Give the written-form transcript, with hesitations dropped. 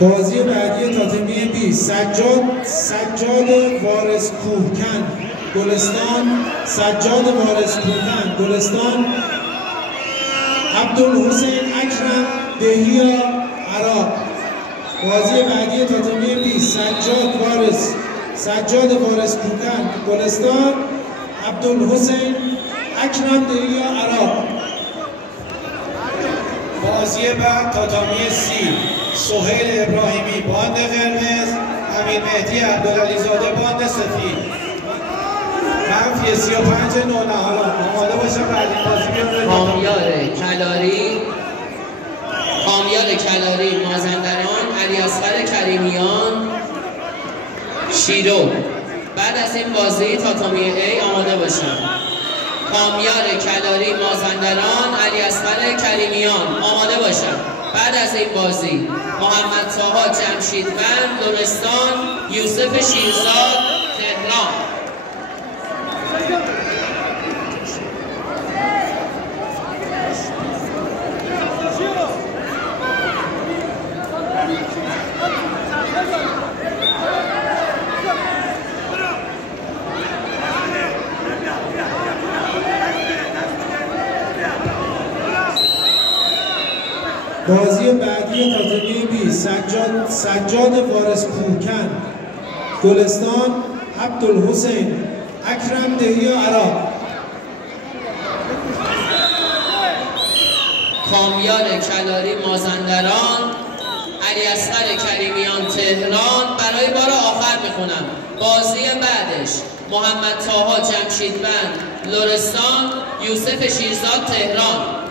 بازی بعدی تاتمی 20 سجاد وارث کوهکن گلستان، سجاد وارث کوهکن گلستان، عبدالحسین اکرم دهیا عراق. بازی بعدی تاتمی 20 سجاد وارث کوهکن گلستان، عبدالحسین اکرم دهیا عراق. بازی بعد تاتمی 30 سهیل ابراهیمی باند قرمز، امیر مهدی عبدالعلیزاده باند سفید. منفی 35 نونهالان. آماده باشم بعدین بازی بیام. کامیار کلاری مازندران، علیاصغر کریمیان شیرو. بعد از این بازی تاتمی ای آماده باشم. کامیار کلاری مازندران، علیاصغر کریمیان آماده باشم. بعد از این بازی محمد طاها جمشیدبند لرستان، یوسف شیرزاد تهران. بازی بعدی تاتمی 20 سجاد وارث کوهکن گلستان، عبدالحسین اکرم دهیا عراق. کامیار کلاری مازندران، علیاصغر کریمیان تهران. برای بار آخر میخونم بازی بعدش محمد طاها جمشیدبند لرستان، یوسف شیرزاد تهران.